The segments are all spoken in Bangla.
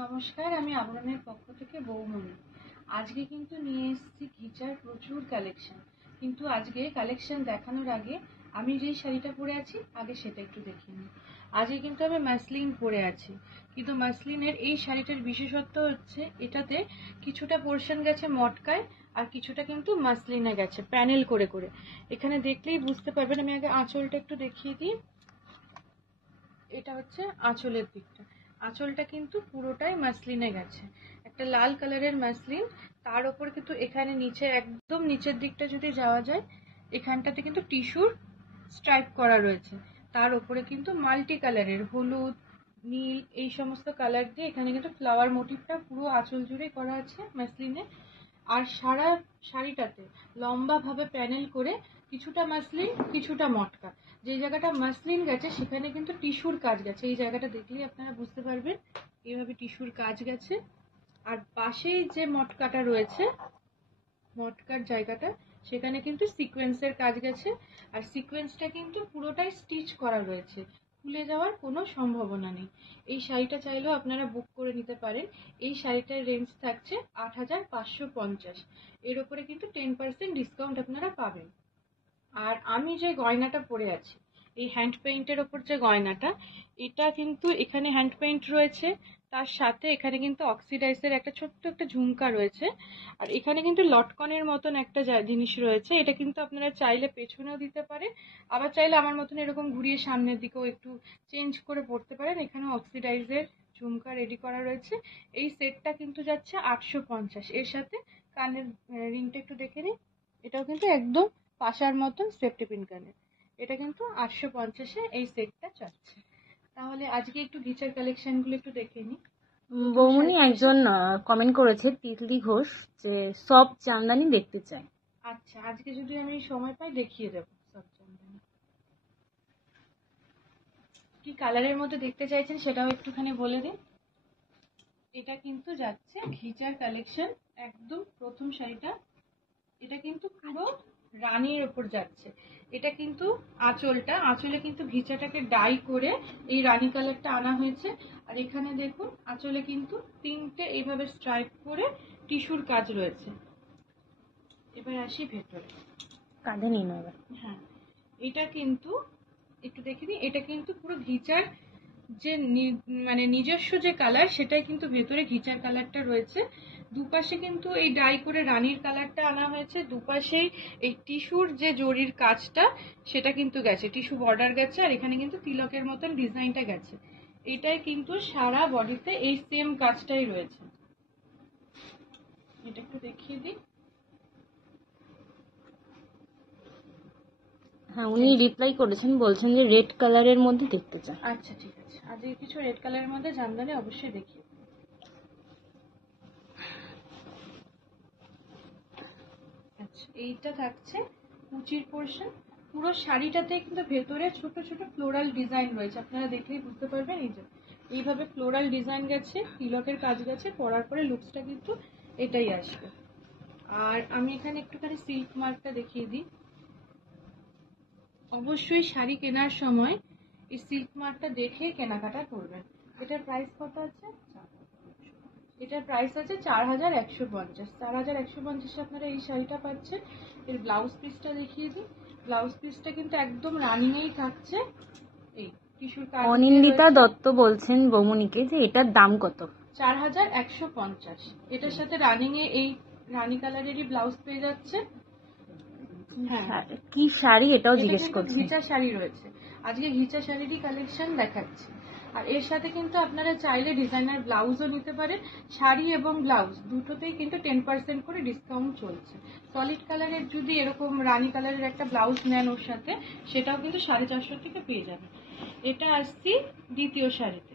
নমস্কার, আমি আবরণের পক্ষ থেকে বৌমনি। আজকে কিন্তু নিয়ে এসেছি ঘিচার প্রচুর কালেকশন। কিন্তু আজকে কালেকশন দেখানোর আগে আমি যেই শাড়িটা পরে আছি আগে সেটা একটু দেখিয়ে নিই। আজকে কিন্তু আমি মাসলিন পরে আছি, কিন্তু মাসলিনের এই শাড়িটার বিশেষত্ব হচ্ছে এটাতে কিছুটা পোর্শন গেছে মটকায় আর কিছুটা কিন্তু মাসলিনে গেছে প্যানেল করে করে। এখানে দেখলেই বুঝতে পারবেন। আমি আগে আঁচলটা একটু দেখিয়ে দিই। এটা হচ্ছে আঁচলের দিকটা। আঁচলটা কিন্তু পুরোটাই মাসলিনে গেছে, একটা লাল কালারের মাসলিন। তার উপর কিন্তু এখানে নিচে একদম নিচের দিকটা যদি যাওয়া যায়, এখানটাতে কিন্তু টিস্যুর স্ট্রাইপ করা রয়েছে। তার উপরে কিন্তু মাল্টি কালারের হলুদ, নীল এই সমস্ত কালার দিয়ে এখানে কিন্তু ফ্লাওয়ার মোটিভটা পুরো আঁচল জুড়ে করা আছে মাসলিনে। আর সারা শাড়িটাতে লম্বা ভাবে প্যানেল করে কিছুটা মাসলিন কিছুটা মটকা। যে জায়গাটা মাসলিন গেছে সেখানে কিন্তু টিস্যুর কাজ গেছে। এই জায়গাটা দেখলেই আপনারা বুঝতে পারবেন, এইভাবে টিস্যুর কাজ গেছে। আর পাশেই যে মটকাটা রয়েছে, মটকার জায়গাটা, সেখানে কিন্তু সিকোয়েন্সের কাজ গেছে। আর সিকোয়েন্সটা কিন্তু পুরোটাই স্টিচ করা রয়েছে, খুলে যাওয়ার কোনো সম্ভাবনা নেই। এই শাড়িটা চাইলেও আপনারা বুক করে নিতে পারেন। এই শাড়িটার রেঞ্জ থাকছে ৮৫৫০। এর উপরে কিন্তু 10% ডিসকাউন্ট আপনারা পাবেন। আর আমি যে গয়নাটা পরে আছি, এই হ্যান্ড পেইন্টের ওপর যে গয়নাটা, এটা কিন্তু এখানে হ্যান্ড পেইন্ট রয়েছে, তার সাথে এখানে কিন্তু অক্সিডাইজের একটা ছোট্ট একটা ঝুমকা রয়েছে। আর এখানে কিন্তু লটকনের মতন একটা জিনিস রয়েছে। এটা কিন্তু আপনারা চাইলে পেছনেও দিতে পারেন, আবার চাইলে আমার মতন এরকম ঘুরিয়ে সামনের দিকেও একটু চেঞ্জ করে পড়তে পারেন। এখানে অক্সিডাইজের ঝুমকা রেডি করা রয়েছে। এই সেটটা কিন্তু যাচ্ছে ৮৫০। এর সাথে কানের রিংটা একটু দেখে নিন, এটাও কিন্তু একদম পাশার মতন সেফটি পিন কানের। এটা কিন্তু ৮৫০-এ এই সেটটা যাচ্ছে। তাহলে আজকে একটু ঘিচার কালেকশন গুলো একটু দেখে নি। বৌমনি একজন কমেন্ট করেছে, তিতলি ঘোষ, যে সব জামদানি দেখতে চায়। আচ্ছা, আজকে যদি আমি সময় পাই দেখিয়ে দেবো সব জামদানি। কি কালারের মধ্যে দেখতে চাইছেন সেটাও একটুখানি বলে দিন। এটা কিন্তু যাচ্ছে ঘিচার কালেকশন, একদম প্রথম শাড়িটা। এটা কিন্তু পুরো রানীর ওপর যাচ্ছে। এটা কিন্তু আঁচলে কিন্তু ঘিচাটাকে ডাই করে এই রানী কালারটা আনা হয়েছে। আর এখানে দেখুন আঁচলে কিন্তু তিনটে এইভাবে স্ট্রাইপ করে টিস্যুর কাজ রয়েছে। এবার আসি ভেতরে, কাঁধে নিয়ে নেবে। হ্যাঁ, এটা কিন্তু একটু দেখে নিই। এটা কিন্তু পুরো ঘিচার যে মানে নিজস্ব যে কালার, সেটাই কিন্তু ভেতরে ঘিচার কালারটা রয়েছে। দুপাশে কিন্তু এই ডাই করে রানীর কালারটা আনা হয়েছে। দুপাশেই এই টিস্যুর যে জরির কাজটা সেটা কিন্তু গেছে, টিস্যু বর্ডার গেছে। আর এখানে কিন্তু তিলকের মতন ডিজাইনটা গেছে। এটাই কিন্তু সারা বডিতে এই সেম কাজটাই রয়েছে। এটা একটু দেখিয়ে দিই। হ্যাঁ, উনি রিপ্লাই করেছেন, বলছেন যে রেড কালারের মধ্যে দেখতে চান। আচ্ছা, ঠিক আছে, আজকে কিছু রেড কালারের মধ্যে জামদানি অবশ্যই দেখিয়ে। আচ্ছা, এইটা থাকছে কুচির পোর্শন। পুরো শাড়িটাতে কিন্তু ভেতরে ছোট ছোট ফ্লোরাল ডিজাইন রয়েছে, আপনারা দেখলেই বুঝতে পারবেন। এই যে এইভাবে ফ্লোরাল ডিজাইন গেছে, তিলকের কাজ গেছে। পরার পরে লুকসটা কিন্তু এটাই আসবে। আর আমি এখানে একটুখানি সিল্ক মার্কটা দেখিয়ে দিই। অবশ্যই শাড়ি কেনার সময় এই সিল্ক মার্কটা দেখে কেনাকাটা করবেন। এটার প্রাইস কত আছে? এটার প্রাইস আছে ৪১৫০। ৪১৫০ আপনারা এই শাড়িটা পাচ্ছেন। এর ব্লাউজ পিসটা দেখিয়ে দিই। ব্লাউজ পিসটা কিন্তু একদম রানিংয়েই থাকছে। এই টিস্যুর কাজ। অনিন্দিতা দত্ত বলছেন বৌমনিকে যে এটার দাম কত? ৪১৫০। এটার সাথে রানিং এ এই রানী কালারেরই ব্লাউজ পেয়ে যাচ্ছে। হ্যাঁ, কি শাড়ি এটাও জিজ্ঞেস করছি। ঘিচা শাড়ি রয়েছে, আজকে ঘিচা শাড়িরই কালেকশন দেখাচ্ছি। আর এর সাথে কিন্তু আপনারা চাইলে ডিজাইনার ব্লাউজও নিতে পারেন। শাড়ি এবং ব্লাউজ দুটোতেই কিন্তু 10% করে ডিসকাউন্ট চলছে। সলিড কালারের যদি এরকম রানী কালারের একটা ব্লাউজ নেন ওর সাথে, সেটাও কিন্তু 450 থেকে পেয়ে যাবেন। এটা আসছি দ্বিতীয় শাড়িতে।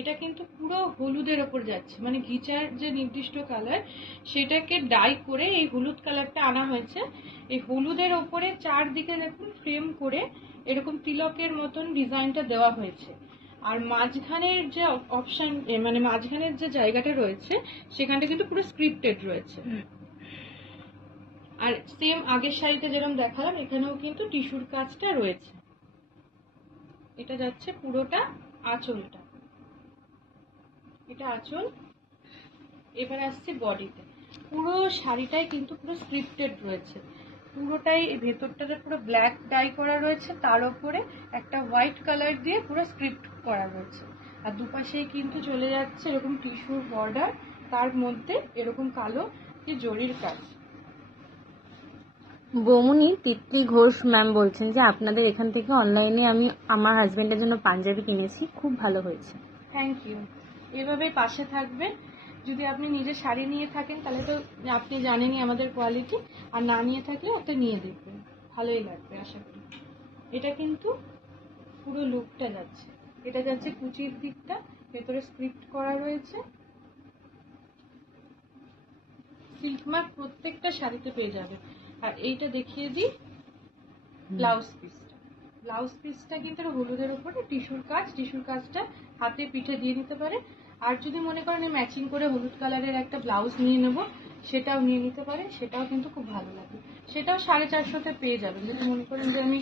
এটা কিন্তু পুরো হলুদের ওপর যাচ্ছে, মানে ঘিচার যে নির্দিষ্ট কালার সেটাকে ডাই করে এই হলুদ কালারটা আনা হয়েছে। এই হলুদের ওপরে চারদিকে দেখুন ফ্রেম করে এরকম তিলকের মতন ডিজাইনটা দেওয়া হয়েছে। আর মাঝখানের যে অপশন, মানে মাঝখানের যে জায়গাটা রয়েছে সেখানটা কিন্তু পুরো স্ক্রিপ্টেড রয়েছে। আর সেম আগের শাড়িতে যেরকম দেখালাম, এখানেও কিন্তু টিস্যুর কাজটা রয়েছে। এটা যাচ্ছে পুরোটা আঁচলটা। এটা আঁচল। এবার আসছে বডিতে। পুরো শাড়িটাই কিন্তু পুরো স্ক্রিপ্টেড রয়েছে, পুরোটাই ভেতরটাতে পুরো ব্ল্যাক ডাই করা রয়েছে, তার উপরে একটা হোয়াইট কালার দিয়ে পুরো স্ক্রিপ্ট করা রয়েছে। আর দুপাশেই কিন্তু চলে যাচ্ছে এরকম টিস্যুর বর্ডার, তার মধ্যে এরকম কালো যে জরির কাজ। বৌমনি তিতলি ঘোষ ম্যাম বলছেন যে আপনাদের এখান থেকে অনলাইনে আমি আমার হাজবেন্ডের জন্য পাঞ্জাবি কিনেছি, খুব ভালো হয়েছে। Thank you. এভাবে পাশে থাকবেন। যদি আপনি নিজে শাড়ি নিয়ে থাকেন তাহলে তো আপনি জানেনই আমাদের কোয়ালিটি, আর না নিয়ে থাকলে ওটা নিয়ে দেখবেন, ভালোই লাগবে আশা করি। এটা কিন্তু পুরো লুকটা যাচ্ছে, এটা যাচ্ছে কুচির দিকটা, ভেতরে স্ক্রিপ্ট করা রয়েছে। সিল্ক মার্ক প্রত্যেকটা শাড়িতে পেয়ে যাবে। আর এইটা দেখিয়ে দিই ব্লাউজ পিসটা। ব্লাউজ পিসটা কিন্তু হলুদের উপরে টিস্যুর কাজ, টিস্যুর কাজটা হাতে পিঠে দিয়ে নিতে পারে। আর যদি মনে করেন ম্যাচিং করে হলুদ কালারের একটা ব্লাউজ নিয়ে নেব, সেটাও নিয়ে নিতে পারে, সেটাও কিন্তু খুব ভালো লাগে। সেটাও 450-তে পেয়ে যাবেন। যদি মনে করেন যে আমি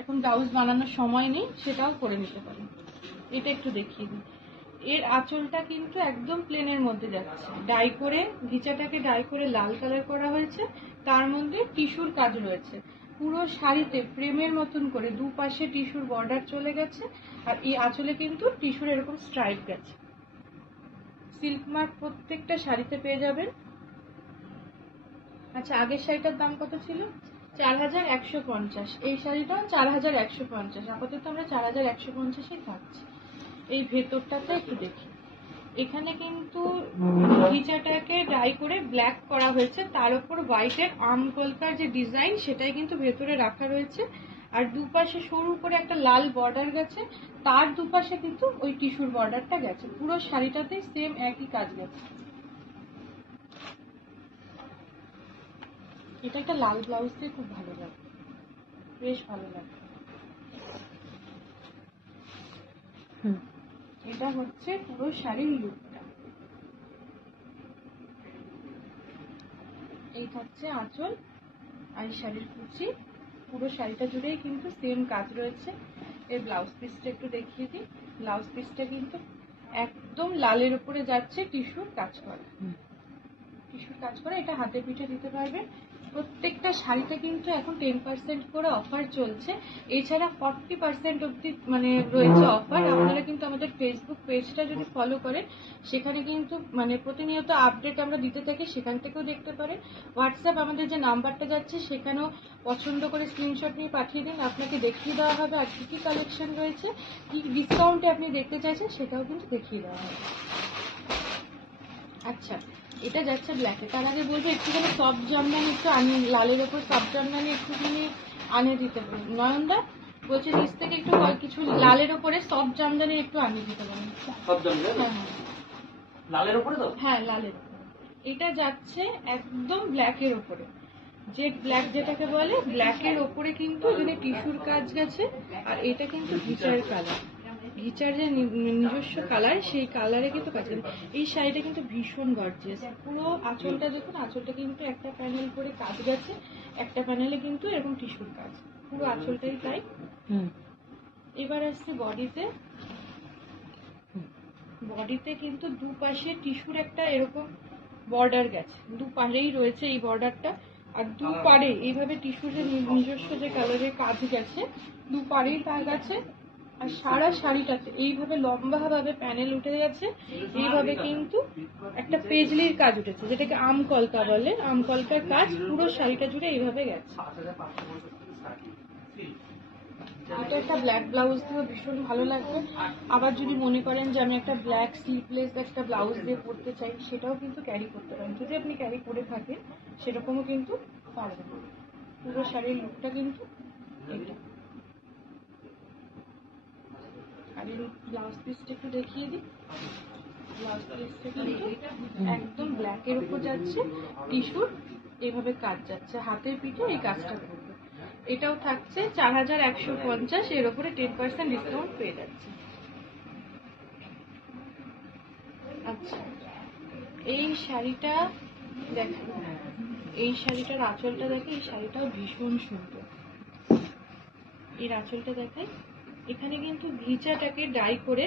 এখন ব্লাউজ বানানোর সময় নেই, সেটাও করে নিতে পারেন। এটা একটু দেখিয়ে দিই। এর আঁচলটা কিন্তু একদম প্লেনের মধ্যে যাচ্ছে, ডাই করে, ঘিচাটাকে ডাই করে লাল কালার করা হয়েছে, তার মধ্যে টিস্যুর কাজ রয়েছে। পুরো শাড়িতে ফ্রেমের মতন করে দুপাশে টিস্যুর বর্ডার চলে গেছে, আর এই আঁচলে কিন্তু টিস্যুর এরকম স্ট্রাইপ গেছে। সিল্ক মার্ক প্রত্যেকটা শাড়িতে পেয়ে যাবেন। আচ্ছা, আগের শাড়িটার দাম কত ছিল? 4150। এই শাড়িটাও 4150। আপাতত আমরা 4150-ই থাকছি। এই ভেতরটাতে একটু দেখি, এখানে কিন্তু ঘিচাটাকে ডাই করে ব্ল্যাক করা হয়েছে, তার উপর হোয়াইটের আম কলকার যে ডিজাইন সেটাই কিন্তু ভেতরে রাখা রয়েছে। আর দুপাশে সরু করে একটা লাল বর্ডার গেছে, তার দুপাশে কিন্তু ওই টিস্যুর বর্ডারটা গেছে। পুরো শাড়িটাতে সেম একই কাজ গেছে। এটা একটা লাল ব্লাউজ দিয়ে খুব ভালো লাগবে, বেশ ভালো লাগবে। এটা হচ্ছে পুরো শাড়ির লুকটা। এই থাকছে আঁচল আর শাড়ির কুচি। পুরো শাড়িটা জুড়েই কিন্তু সেম কাজ রয়েছে। এই ব্লাউজ পিসটা একটু দেখিয়ে দিই। ব্লাউজ পিসটা কিন্তু একদম লালের উপরে যাচ্ছে টিস্যুর কাজ করা, টিস্যুর কাজ করে। এটা হাতে পিঠে দিতে পারবে। প্রত্যেকটা শাড়িতে কিন্তু এখন 10% করে অফার চলছে। এছাড়া 40% অব্দি মানে রয়েছে অফার। আপনারা কিন্তু আমাদের ফেসবুক পেজটা যদি ফলো করেন, সেখানে কিন্তু মানে প্রতিনিয়ত আপডেট আমরা দিতে থাকি, সেখান থেকেও দেখতে পারেন। হোয়াটসঅ্যাপ আমাদের যে নাম্বারটা যাচ্ছে সেখানেও পছন্দ করে স্ক্রিনশট নিয়ে পাঠিয়ে দিন, আপনাকে দেখিয়ে দেওয়া হবে আর কি কি কালেকশন রয়েছে, কি ডিসকাউন্টে আপনি দেখতে চাইছেন সেটাও কিন্তু দেখিয়ে দেওয়া হবে। আচ্ছা, এটা যাচ্ছে ব্ল্যাকে। তার আগে বলবো একটুখানি সফট জামদানি একটু আনি, লালের ওপর সফট জামদানি একটুখানি আনিয়ে দিতে পারেন। নয়নদা বলছে নিচ থেকে একটু কিছু লালের ওপরে সফট জামদানি একটু আনিয়ে দিতে পারেন। হ্যাঁ লালের ওপরে তো, হ্যাঁ লালের ওপরে। এটা যাচ্ছে একদম ব্ল্যাকের ওপরে, জেড ব্ল্যাক যেটাকে বলে, ব্ল্যাকের ওপরে কিন্তু এখানে টিস্যুর কাজ গেছে। আর এটা কিন্তু ঘিচার কালার, ঘিচার যে নিজস্ব কালার, সেই কালারে কিন্তু কাজ করে। এই শাড়িটা কিন্তু ভীষণ গর্জিয়াস। পুরো আঁচলটা দেখুন, আঁচলটা কিন্তু একটা প্যানেল করে কাজ গেছে, একটা প্যানেলে কিন্তু এরকম টিস্যুর কাজ, পুরো আঁচলটাই তাই। এবার আসছে বডিতে। বডিতে কিন্তু দুপাশে টিস্যুর একটা এরকম বর্ডার গেছে, দুপারেই রয়েছে এই বর্ডারটা। আর দুপারে এইভাবে টিস্যুর যে নিজস্ব যে কালারের কাজ গেছে, দুপারেই তা গেছে। আর সারা শাড়িটাতে এইভাবে লম্বা ভাবে প্যানেল উঠে গেছে। এইভাবে কিন্তু একটা পেজলির কাজ উঠেছে, যেটাকে আম কলকা বলে, আম কলকার কাজ পুরো শাড়িটা জুড়ে এইভাবে গেছে। এটা একটা ব্ল্যাক ব্লাউজ দিয়ে ভীষণ ভালো লাগবে। আবার যদি মনে করেন যে আমি একটা ব্ল্যাক স্লিভলেস একটা ব্লাউজ দিয়ে পরতে চাই, সেটাও কিন্তু ক্যারি করতে পারেন। যদি আপনি ক্যারি করে থাকেন সেরকমও কিন্তু পারবেন। পুরো শাড়ির লুকটা কিন্তু এটা। আর এই ব্লাউজ পিসটা একটু দেখিয়ে দিই। ব্লাউজ পিসটা কিন্তু একদম ব্ল্যাকের উপর যাচ্ছে, টিস্যুর এইভাবে কাজ যাচ্ছে, হাতের পিঠে এই কাজটা করবে। এটাও থাকছে 4150, এর উপরে 10% ডিসকাউন্ট পেয়ে যাচ্ছে। আচ্ছা, এই শাড়িটা দেখেন, এই শাড়িটার আঁচলটা দেখে, এই শাড়িটাও ভীষণ সুন্দর। এর আঁচলটা দেখাই, এখানে কিন্তু ঘিচাটাকে ডাই করে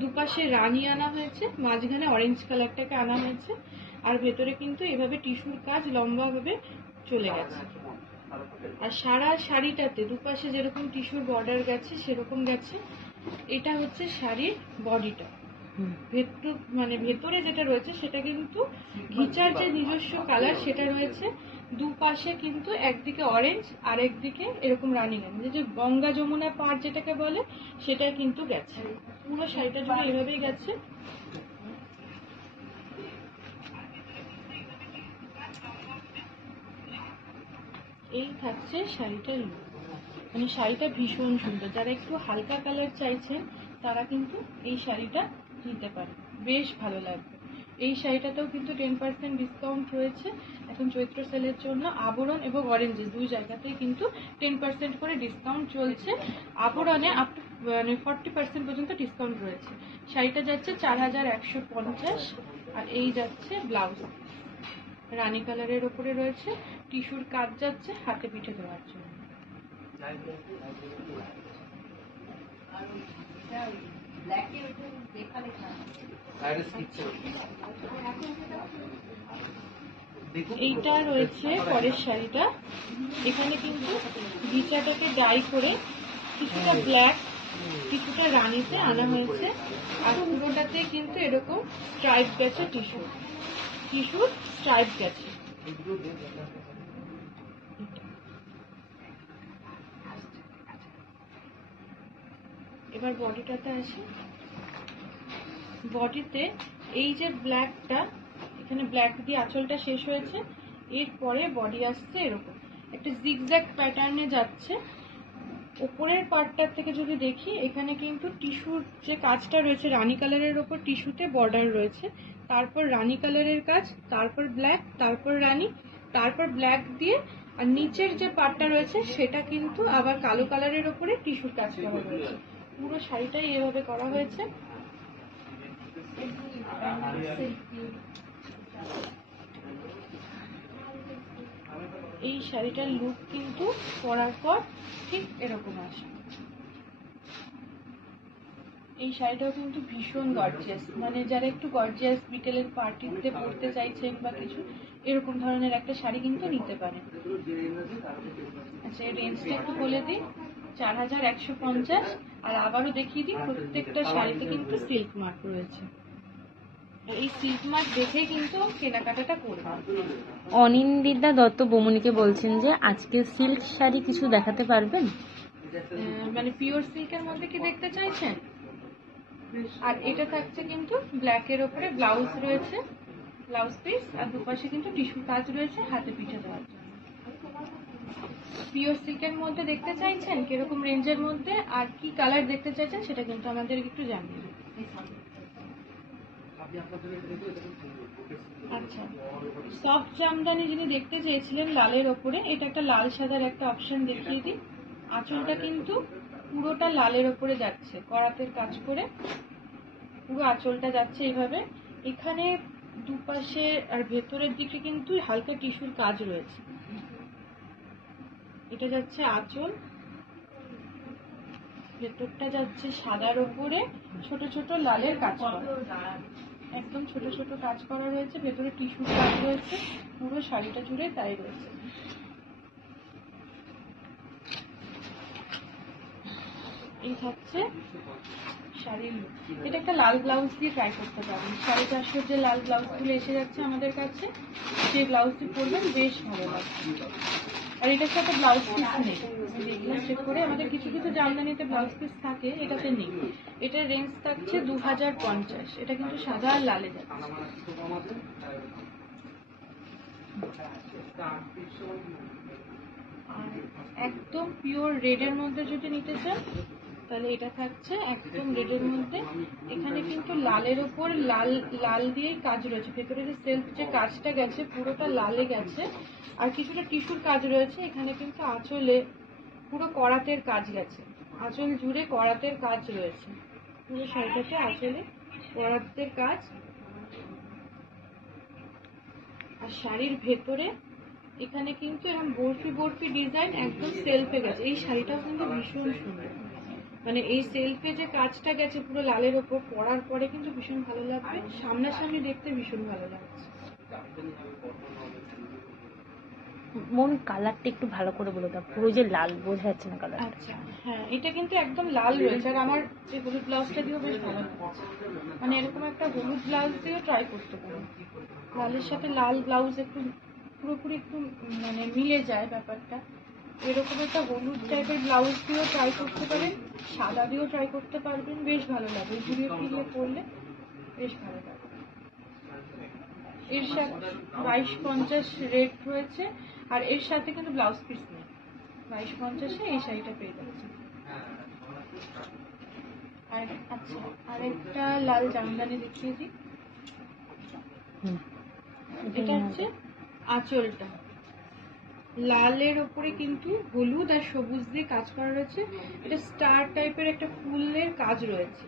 দুপাশে রানী আনা হয়েছে, মাঝখানে অরেঞ্জ কালারটাকে আনা হয়েছে, আর ভেতরে কিন্তু এভাবে টিস্যুর কাজ লম্বা ভাবে চলে গেছে। আর সারা শাড়িটাতে দুপাশে যেরকম টিস্যুর বর্ডার গেছে সেরকম গেছে। এটা হচ্ছে শাড়ির বডিটা। ভেতরে যেটা রয়েছে সেটা কিন্তু ঘিচার যে নিজস্ব কালার সেটা রয়েছে, দুপাশে কিন্তু একদিকে অরেঞ্জ আর একদিকে এরকম রানী গেছে, যে গঙ্গা যমুনা পাড় যেটাকে বলে সেটা কিন্তু গেছে। পুরো শাড়িটা জুড়ে এভাবেই গেছে। এই থাকছে শাড়িটার লুক। শাড়িটা ভীষণ সুন্দর। যারা একটু হালকা কালার চাইছেন তারা কিন্তু এই শাড়িটা নিতে পারে, বেশ ভালো লাগবে। এই শাড়িটাতেও কিন্তু 10% ডিসকাউন্ট রয়েছে এখন চৈত্র সেলের জন্য। আবরণ এবং অরেঞ্জে দুই জায়গাতেই কিন্তু 10% করে ডিসকাউন্ট চলছে। আবরণে আপ টু 40% পর্যন্ত ডিসকাউন্ট রয়েছে। শাড়িটা যাচ্ছে 4150, আর এই যাচ্ছে ব্লাউজ রানী কালারের ওপরে রয়েছে, টিস্যুর কাজ যাচ্ছে হাতে পিঠে দেওয়ার জন্য। এইটা রয়েছে পরের শাড়িটা। এখানে কিন্তু ঘিচাটাকে ডাই করে কিছুটা ব্ল্যাক কিছুটা রানীতে আনা হয়েছে, আর পুরোটাতে কিন্তু এরকম স্ট্রাইপ গেছে, টিস্যুর স্ট্রাইপ গেছে। এবার বডিটাতে আসি। বডিতে এই যে ব্ল্যাকটা, এখানে ব্ল্যাক দিয়ে আঁচলটা শেষ হয়েছে, এরপরে বডি আসছে এরকম একটা জিগজ্যাগ প্যাটার্নে যাচ্ছে। উপরের পার্টটার থেকে যদি দেখি, এখানে কিন্তু টিস্যুর যে কাজটা রয়েছে রানী কালারের ওপর টিস্যুতে বর্ডার রয়েছে, তারপর রানী কালারের কাজ, তারপর ব্ল্যাক, তারপর রানী, তারপর ব্ল্যাক দিয়ে, আর নিচের যে পার্টটা রয়েছে সেটা কিন্তু আবার কালো কালারের ওপরে টিস্যুর কাজ করা হয়েছে। পুরো শাড়িটাই এভাবে করা হয়েছে। এই শাড়িটার লুক কিন্তু পরার পর ঠিক এরকম আসে। এই শাড়িটাও কিন্তু ভীষণ গর্জিয়াস, যারা একটু গর্জিয়াস বিকেলের পার্টিতে পরতে চাইছেন বা কিছু, এরকম ধরনের একটা শাড়ি কিন্তু নিতে পারেন। আচ্ছা, এর রেঞ্জটা একটু বলে দিই, 4150। আর আবারও দেখিয়ে দিই, প্রত্যেকটা শাড়িতে কিন্তু সিল্ক মার্ক রয়েছে। এই সিল্ক মার্ক দেখে কিন্তু কেনাকাটাটা করবেন। অনিন্দিতা দত্ত বৌমনিকে বলছেন যে আজকে সিল্ক শাড়ি কিছু দেখাতে পারবেন? পিওর সিল্কের মধ্যে কি দেখতে চাইছেন? আর এটা থাকছে কিন্তু ব্ল্যাকের ওপরে ব্লাউজ রয়েছে, ব্লাউজ পিস, আর দুপাশে কিন্তু টিস্যু কাজ রয়েছে হাতে পিঠে দেওয়ার জন্য। পিওর সিল্কের মধ্যে দেখতে চাইছেন কিরকম রেঞ্জের মধ্যে, আর কি কালার দেখতে চাইছেন সেটা কিন্তু আমাদের একটু জানিয়ে দিন। আচ্ছা, সফট জামদানি যিনি দেখতে চেয়েছিলেন লালের ওপরে, এটা একটা লাল সাদার একটা অপশন দেখিয়ে দিই। আঁচলটা কিন্তু পুরোটা লালের ওপরে যাচ্ছে, করাতের কাজ করে পুরো আঁচলটা যাচ্ছে এইভাবে। এখানে দুপাশে আর ভেতরের দিকে কিন্তু হালকা টিস্যুর কাজ রয়েছে। এটা যাচ্ছে আঁচল, ভেতরটা যাচ্ছে সাদার ওপরে ছোট ছোট লালের কাজ করা, একদম ছোট ছোট কাজ করা রয়েছে, ভেতরে টিস্যুর কাজ রয়েছে, পুরো শাড়িটা জুড়ে তাই রয়েছে। এই থাকছে শাড়ির লুক। এটা একটা লাল ব্লাউজ দিয়ে ট্রাই করতে পারেন। 450 যে লাল ব্লাউজ গুলো এসে যাচ্ছে আমাদের কাছে, সেই ব্লাউজ দিয়ে পরবেন, বেশ ভালো লাগবে। আর এটার সাথে ব্লাউজ পিস নেই, আমি দেখলাম চেক করে, আমাদের কিছু কিছু জামদানিতে ব্লাউজ পিস থাকে, এটাতে নেই। এটার রেঞ্জ থাকছে 2050। এটা কিন্তু সাদা আর লালে যাচ্ছে। আর একদম পিওর রেডের মধ্যে যদি নিতে চান তাহলে এটা থাকছে একদম রেডের মধ্যে। এখানে কিন্তু লালের ওপর লাল লাল দিয়েই কাজ রয়েছে, ভেতরে যে সেলফ যে কাজটা গেছে পুরোটা লালে গেছে, আর কিছুটা টিস্যুর কাজ রয়েছে। এখানে কিন্তু আঁচলে পুরো করাতের কাজ গেছে, আঁচল জুড়ে করাতের কাজ রয়েছে, পুরো শাড়িটাতে আঁচলে করাতের কাজ। আর শাড়ির ভেতরে এখানে কিন্তু এরকম বরফি বরফি ডিজাইন একদম সেলফে গেছে। এই শাড়িটাও কিন্তু ভীষণ সুন্দর, মানে এই সেলফে যে কাজটা গেছে পুরো লালের ওপর পরার পরে কিন্তু ভীষণ ভালো লাগবে, সামনাসামনি দেখতে ভীষণ ভালো লাগছে। মন কালারটা একটু ভালো করে বলে দাও, পুরো যে লাল বোঝা যাচ্ছে না কালার। আচ্ছা হ্যাঁ, এটা কিন্তু একদম লাল রয়েছে, আর আমার এই হলুদ ব্লাউজটা দিয়েও বেশ ভালো লাগছে। মানে এরকম একটা হলুদ ব্লাউজ দিয়েও ট্রাই করতে পারো, লালের সাথে লাল ব্লাউজ একটু পুরোপুরি একটু মানে মিলে যায় ব্যাপারটা। এরকম একটা হলুদ টাইপের ব্লাউজ দিয়েও ট্রাই করতে পারেন, সাদা দিয়েও ট্রাই করতে পারবেন, বেশ ভালো লাগে ঘুরিয়ে ফিরিয়ে পরলে বেশ ভালো লাগে। এর সাথে 2250 রেট রয়েছে, আর এর সাথে কিন্তু ব্লাউজ পিস নেই। 2250-এ এই শাড়িটা পেয়ে যাচ্ছে। আর আচ্ছা, আরেকটা লাল জামদানি দেখিয়ে দিই। এটা হচ্ছে আঁচলটা, লালের ওপরে কিন্তু হলুদ আর সবুজ দিয়ে কাজ করা রয়েছে। এটা স্টার টাইপের একটা ফুলের কাজ রয়েছে,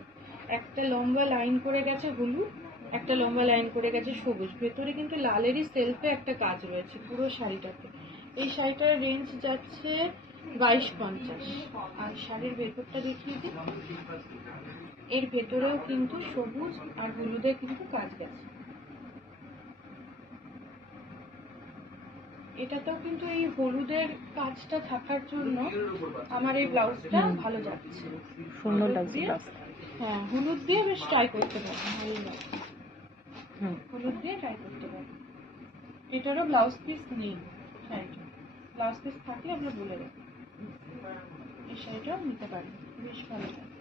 একটা লম্বা লাইন করে গেছে হলুদ, একটা লম্বা লাইন করে গেছে সবুজ, ভেতরে কিন্তু লালেরই সেলফে একটা কাজ রয়েছে পুরো শাড়িটাতে। এই শাড়িটার রেঞ্জ যাচ্ছে 2250। আর শাড়ির ভেতরটা দেখিয়ে দিই, এর ভেতরেও কিন্তু সবুজ আর হলুদের কিন্তু কাজ গেছে। এটাতেও কিন্তু এই হলুদের কাজটা থাকার জন্য আমার এই ব্লাউজটা ভালো যাচ্ছে, সুন্দর লাগছে। হ্যাঁ হলুদ দিয়ে বেশ ট্রাই করতে পারেন, ভালো লাগছে। হলুদ দিয়ে ট্রাই করতে পারেন। এটারও ব্লাউজ পিস নেই শাড়িটা, ব্লাউজ পিস থাকলে আমরা বলে দেবো। এই শাড়িটাও নিতে পারেন, বেশ ভালো লাগে।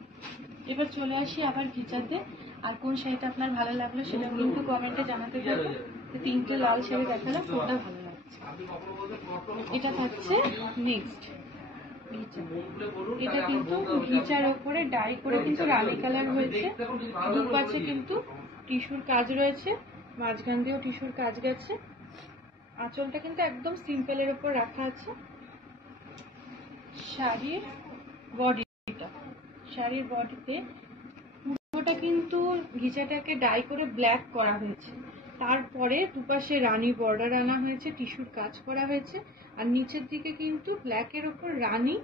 এবার চলে আসি আবার ঘিচাতে। আর কোন শাড়িটা আপনার ভালো লাগলো সেটা কিন্তু কমেন্টে জানাতে পারবেন। তিনটে লাল শাড়ি দেখালাম, কোনটা ভালো লাগছে। এটা থাকছে নেক্সট ঘিচা। এটা কিন্তু ঘিচার ওপরে ডাই করে কিন্তু রানী কালার হয়েছে, দুপাশে কিন্তু টিস্যুর কাজ রয়েছে, মাঝখান দিয়েও টিস্যুর কাজ গেছে। আঁচলটা কিন্তু একদম সিম্পলের ওপর রাখা আছে। শাড়ির বডিতে পুরোটা কিন্তু ঘিচাটাকে ডাই করে ব্ল্যাক করা হয়েছে, তারপরে দুপাশে রানী বর্ডার আনা হয়েছে, টিস্যুর কাজ করা হয়েছে, আর নিচের দিকে কিন্তু ব্ল্যাকের ওপর রানী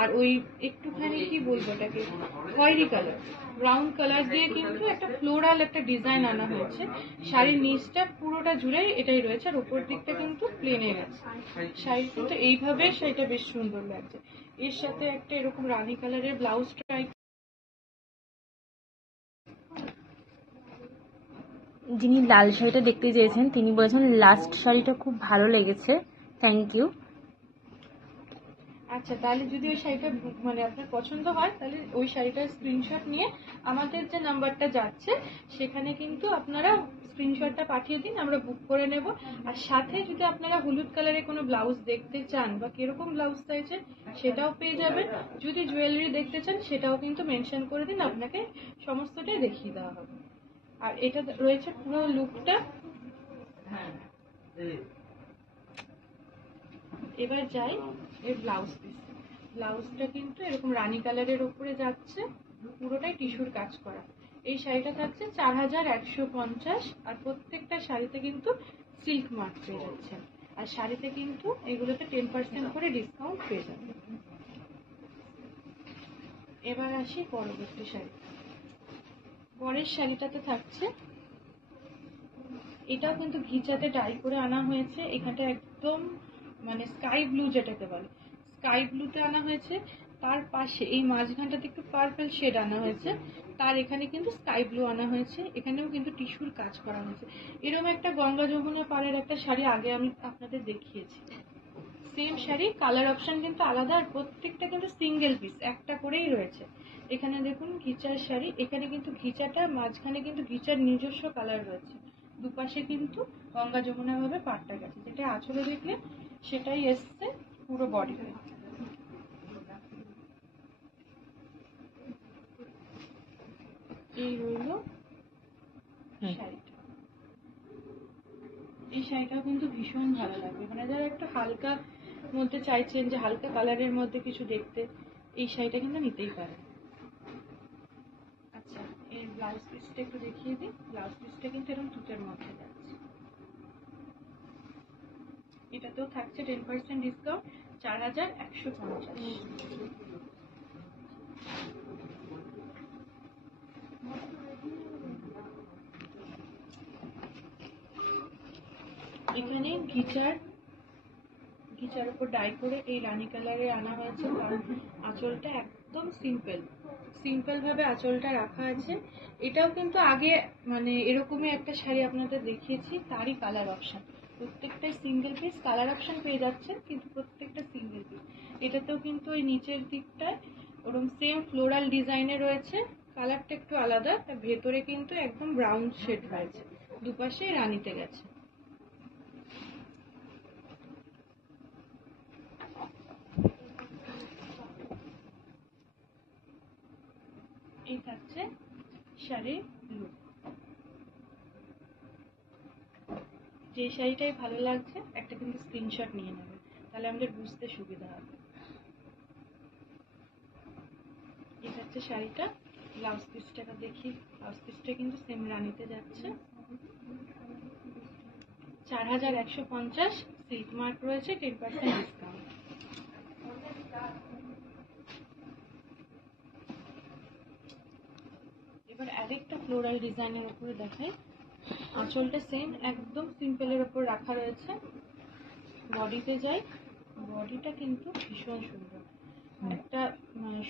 আর ওই একটুখানি কি বলবো ওটাকে খয়েরি কালার, ব্রাউন কালার দিয়ে কিন্তু একটা ফ্লোরাল একটা ডিজাইন আনা হয়েছে। শাড়ির নিচটা পুরোটা জুড়েই এটাই রয়েছে, আর উপর দিকটা কিন্তু প্লেনে গেছে। শাড়ি কিন্তু এইভাবে শাড়িটা বেশ সুন্দর লাগছে। এর সাথে একটা এরকম রানী কালারের ব্লাউজ ট্রাই। যিনি লাল শাড়িটা দেখতে চেয়েছেন তিনি বলেছেন লাস্ট শাড়িটা খুব ভালো লেগেছে, থ্যাংক ইউ। আচ্ছা, তাহলে যদি ওই শাড়িটা মানে আপনার পছন্দ হয় তাহলে ওই শাড়িটার স্ক্রিনশট নিয়ে আমাদের যে নাম্বারটা যাচ্ছে সেখানে কিন্তু আপনারা স্ক্রিনশটটা পাঠিয়ে দিন, আমরা বুক করে নেব। আর সাথে যদি আপনারা হলুদ কালারের কোনো ব্লাউজ দেখতে চান বা কিরকম ব্লাউজ চাইছেন সেটাও পেয়ে যাবেন। যদি জুয়েলারি দেখতে চান সেটাও কিন্তু মেনশন করে দিন, আপনাকে সমস্তটাই দেখিয়ে দেওয়া হবে। আর এটা রয়েছে পুরো লুকটা। এবার যাই এর ব্লাউজ পিস। ব্লাউজটা কিন্তু এরকম রানী কালারের উপরে যাচ্ছে, পুরোটাই টিস্যুর কাজ করা। এই শাড়িটা থাকছে 4150, আর প্রত্যেকটা শাড়িতে কিন্তু সিল্ক মার্ক পেয়ে যাচ্ছে। আর শাড়িতে কিন্তু এগুলোতে 10% করে ডিসকাউন্ট পেয়ে যাবে। এবার আসি পরবর্তী শাড়ি। পরের শাড়িটাতে থাকছে, এটাও কিন্তু ঘিচাতে ডাই করে আনা হয়েছে। এখানটা একদম মানে স্কাই ব্লু যেটাকে বলে, স্কাই ব্লুতে আনা হয়েছে। তার পাশে এই মাঝখানটাতে একটু পার্পল শেড আনা হয়েছে, তার এখানে কিন্তু স্কাই ব্লু আনা হয়েছে। এখানেও কিন্তু টিস্যুর কাজ করা হয়েছে। এরকম একটা গঙ্গা যমুনা পাড়ের একটা শাড়ি আগে আমি আপনাদের দেখিয়েছি, সেম শাড়ি, কালার অপশন কিন্তু আলাদা, আর প্রত্যেকটা কিন্তু সিঙ্গেল পিস একটা করেই রয়েছে। এখানে দেখুন ঘিচার শাড়ি, এখানে কিন্তু ঘিচাটা মাঝখানে কিন্তু ঘিচার নিজস্ব কালার রয়েছে, দুপাশে কিন্তু গঙ্গা যমুনা ভাবে পাটটা গেছে, যেটা আঁচলে দেখলে সেটাই এসছে পুরো বডিতে। এই হইল শাড়িটা। এই শাড়িটাও কিন্তু ভীষণ ভালো লাগবে, মানে যারা একটু হালকা মধ্যে চাইছেন যে হালকা কালারের মধ্যে কিছু দেখতে, এই শাড়িটা কিন্তু নিতেই পারেন। আচ্ছা, এই ব্লাউজ পিসটা একটু দেখিয়ে দিই। ব্লাউজ পিসটা কিন্তু এরকম তুতের মধ্যে যাচ্ছে। এটাতেও থাকছে 10% ডিসকাউন্ট, 4150। এখানে ঘিচার উপর ডাই করে এই রানী কালারে আনা হয়েছে। কারণ আঁচলটা একদম সিম্পল ভাবে আঁচলটা রাখা আছে। এটাও কিন্তু আগে মানে এরকমই একটা শাড়ি আপনাদের দেখিয়েছি, তারই কালার অপশন। প্রত্যেকটাই সিঙ্গেল পিস কালার অপশন পেয়ে যাচ্ছেন, কিন্তু প্রত্যেকটা সিঙ্গেল পিস। এটাতেও কিন্তু ওই নিচের দিকটায় ওরকম সেম ফ্লোরাল ডিজাইনে রয়েছে, কালারটা একটু আলাদা। তার ভেতরে কিন্তু একদম ব্রাউন শেড রয়েছে, দুপাশে রানীতে গেছে। এই থাকছে শাড়ির লুক। যে শাড়িটাই ভালো লাগছে একটা কিন্তু স্ক্রিনশট নিয়ে নেবে, তাহলে আমাদের বুঝতে সুবিধা হবে। এই হচ্ছে শাড়িটা। ব্লাউজ পিসটা দেখি। ব্লাউজ পিসটা কিন্তু সেম রানীতে যাচ্ছে। 4150 সিল্ক মার্ক রয়েছে, 10% ডিসকাউন্ট। এবার আরেকটা ফ্লোরাল ডিজাইনের উপরে দেখাই। আঁচলটা সেম একদম সিম্পলের উপর রাখা রয়েছে। বডিতে যাই, বডিটা কিন্তু ভীষণ সুন্দর, একটা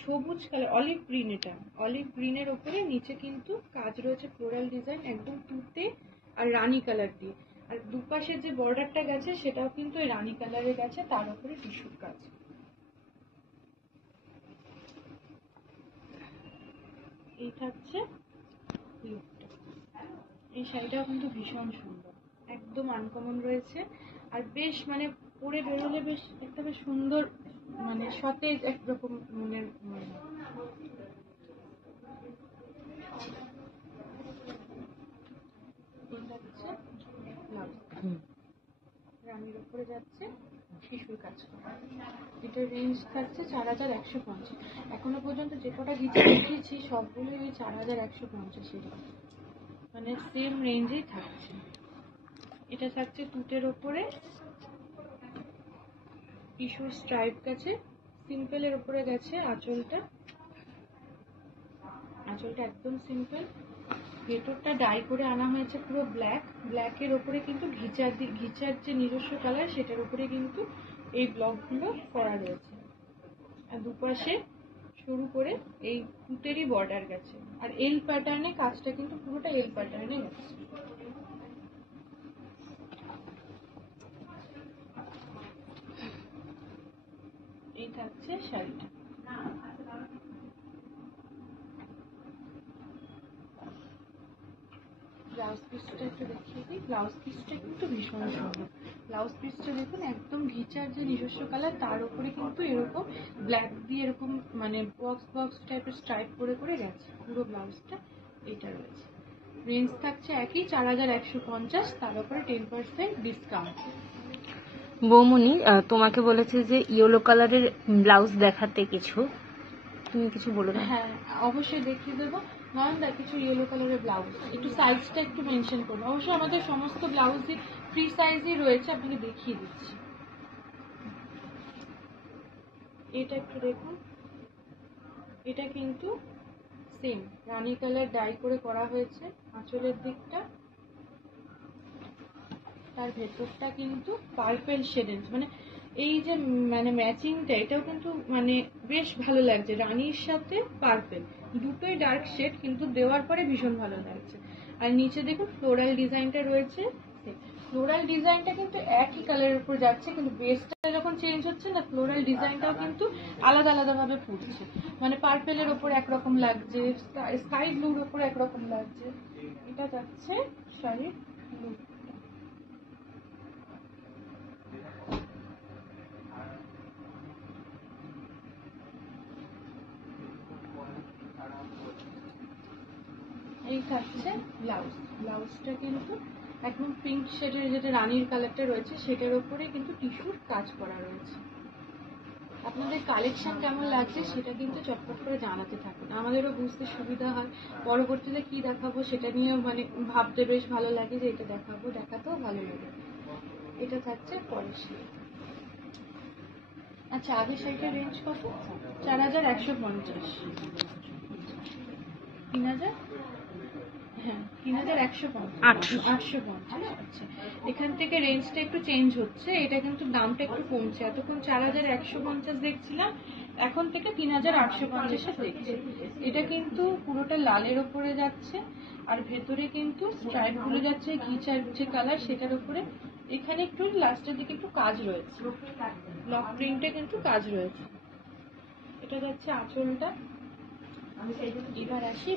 সবুজ কালার, অলিভ গ্রিন। এটা অলিভ গ্রিনের উপরে নিচে কিন্তু কাজ রয়েছে ফ্লোরাল ডিজাইন, একদম তুতে আর রানী কালার দিয়ে। আর দুপাশে যে বর্ডারটা গেছে সেটাও কিন্তু এই রানী কালারে গেছে, তার উপরে টিস্যুর কাজ। এই থাকছে লুকটা। এই শাড়িটাও কিন্তু ভীষণ সুন্দর, একদম আনকমন রয়েছে। আর বেশ মানে পরে বেরোলে বেশ একটা বেশ সুন্দর, মানে সতেজ একরকম মনের মনে হয়। রানীর উপরে যাচ্ছে শিশুর কাজ করা। এটার রেঞ্জ থাকছে 4150। এখনো পর্যন্ত যে কটা গিয়ে দেখিয়েছি সবগুলোই ওই 4150 মানে সেম রেঞ্জেই থাকছে। এটা থাকছে তুটের ওপরে টিস্যুর স্ট্রাইপ গেছে, সিম্পলের উপরে গেছে আঁচলটা। আঁচলটা একদম সিম্পল, ভেতরটা ডাই করে আনা হয়েছে পুরো ব্ল্যাকের ওপরে কিন্তু ঘিচার যে নিজস্ব কালার সেটার উপরে কিন্তু এই ব্লকগুলো করা রয়েছে। আর দুপাশে শুরু করে এই তুতেরই বর্ডার গেছে। আর এল প্যাটার্নে কাজটা কিন্তু পুরোটা এল প্যাটার্নে গেছে। এই থাকছে শাড়িটা। ব্লাউজ পিসটা একটু দেখিয়ে দিই। ব্লাউজ পিসটা কিন্তু ভীষণ সুন্দর। ব্লাউজ পিসটা দেখুন একদম ঘিচার যে নিজস্ব কালার, তার উপরে কিন্তু এরকম ব্ল্যাক দিয়ে এরকম মানে বক্স টাইপের স্ট্রাইপ করে করে গেছে পুরো ব্লাউজটা। এটা রয়েছে। রেঞ্জ থাকছে একই 4150, তার উপরে 10% ডিসকাউন্ট। বৌমনি তোমাকে বলেছে যে ইয়েলো কালারের ব্লাউজ দেখাতে কিছু, তুমি কিছু বলো না? হ্যাঁ অবশ্যই দেখিয়ে দেবো। নয়নদা কিছু ইয়েলো কালারের ব্লাউজ, একটু সাইজটা একটু মেনশন করবো। অবশ্যই আমাদের সমস্ত ব্লাউজই ফ্রি সাইজই রয়েছে, আপনাকে দেখিয়ে দিচ্ছি। এটা একটু দেখুন, এটা কিন্তু সেম রানী কালার ডাই করে করা হয়েছে আঁচলের দিকটা। তার ভেতরটা কিন্তু পার্পেল শেডেড, মানে এই যে মানে ম্যাচিংটা এটাও কিন্তু মানে বেশ ভালো লাগছে। রানীর সাথে পার্পেল দুটোই ডার্ক শেড, কিন্তু দেওয়ার পরে ভীষণ ভালো লাগছে। আর নিচে দেখুন ফ্লোরাল ডিজাইনটা রয়েছে। ফ্লোরাল ডিজাইনটা কিন্তু একই কালারের উপর যাচ্ছে, কিন্তু বেসটা যখন চেঞ্জ হচ্ছে না, ফ্লোরাল ডিজাইনটাও কিন্তু আলাদা আলাদা ভাবে ফুটছে। মানে পার্পেলের ওপর একরকম লাগছে, স্কাই ব্লুর ওপর একরকম লাগছে। এটা যাচ্ছে শাড়ির লুক। এই থাকছে ব্লাউজটা কিন্তু একদম পিঙ্ক শেডের, যেটা রানীর কালারটা রয়েছে সেটার উপরে কিন্তু টিস্যুর কাজ করা রয়েছে। আপনাদের কালেকশন কেমন লাগছে সেটা কিন্তু চটপট করে জানাতে থাকুন, আমাদেরও বুঝতে সুবিধা হয়। পরবর্তীতে কি দেখাবো সেটা নিয়েও মানে ভাবতে বেশ ভালো লাগে যে এটা দেখাবো, দেখাতেও ভালো লাগে। এটা থাকছে পরের শাড়ি। আচ্ছা আগের শাড়িটার রেঞ্জ কত? 4150। 3000 হ্যাঁ 3150 800 850। আচ্ছা, এখান থেকে রেঞ্জটা একটু চেঞ্জ হচ্ছে, এটা কিন্তু দামটা একটু কমছে। এতক্ষণ 4150 দেখছিলাম, এখন থেকে 3850 দেখছি। এটা কিন্তু পুরোটা লালের ওপরে যাচ্ছে, আর ভেতরে কিন্তু স্ট্রাইপ গুলো যাচ্ছে ঘিচার যে কালার সেটার উপরে। এখানে একটু লাস্টের দিকে একটু কাজ রয়েছে, ব্লক প্রিন্টে কিন্তু কাজ রয়েছে। এটা যাচ্ছে আঁচলটা। এবার আসি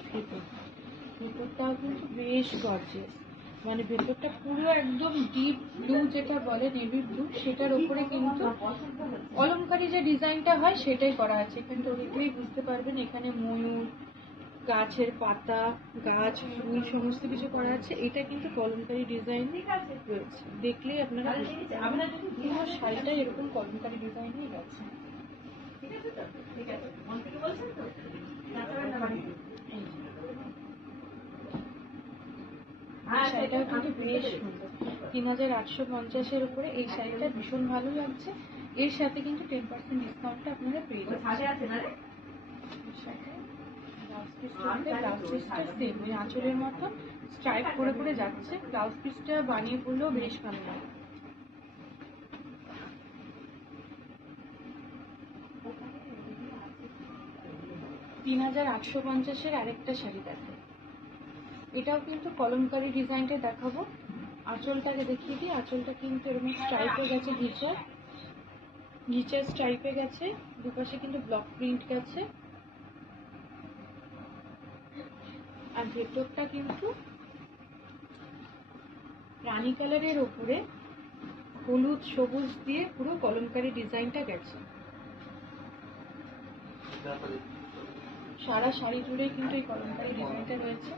ভেতরটাও কিন্তু বেশ গর্জিয়াস, মানে ভেতরটা পুরো একদম ডিপ ব্লু যেটা বলে নেভি ব্লু, সেটার উপরে কিন্তু অলংকারী যে ডিজাইনটা হয় সেটাই করা আছে। এখানটা দেখলেই বুঝতে পারবেন, এখানে ময়ূর, গাছের পাতা, গাছ, ফুল সমস্ত কিছু করা আছে। এটা কিন্তু কলমকারী ডিজাইন রয়েছে, দেখলেই আপনারা বুঝতে পারবেন পুরো শাড়িটা এরকম কলমকারী ডিজাইনই গেছে। শাড়িটাও কিন্তু বেশ সুন্দর, 3850-এর উপরে এই শাড়িটা ভীষণ ভালো লাগছে। এর সাথে কিন্তু 10% ডিসকাউন্টটা আপনারা পেয়ে যাচ্ছেন। ব্লাউজ পিসটা সেম ওই আঁচলের মতো স্ট্রাইপ করে করে যাচ্ছে। ব্লাউজ পিসটা বানিয়ে পড়লেও বেশ ভালো লাগে। 3850-এর আরেকটা শাড়ি দেখো, এটাও কিন্তু কলমকারী ডিজাইনটা দেখাবো। আঁচলটাকে দেখিয়ে দিই, আঁচলটা কিন্তু এরকম স্ট্রাইপে গেছে, ঘিচার স্ট্রাইপে গেছে, দুপাশে কিন্তু ব্লক প্রিন্ট গেছে, আর ভেতরটা কিন্তু রানী কালারের ওপরে হলুদ সবুজ দিয়ে পুরো কলমকারী ডিজাইনটা গেছে। সারা শাড়ি জুড়ে কিন্তু এই কলমকারী ডিজাইনটা রয়েছে।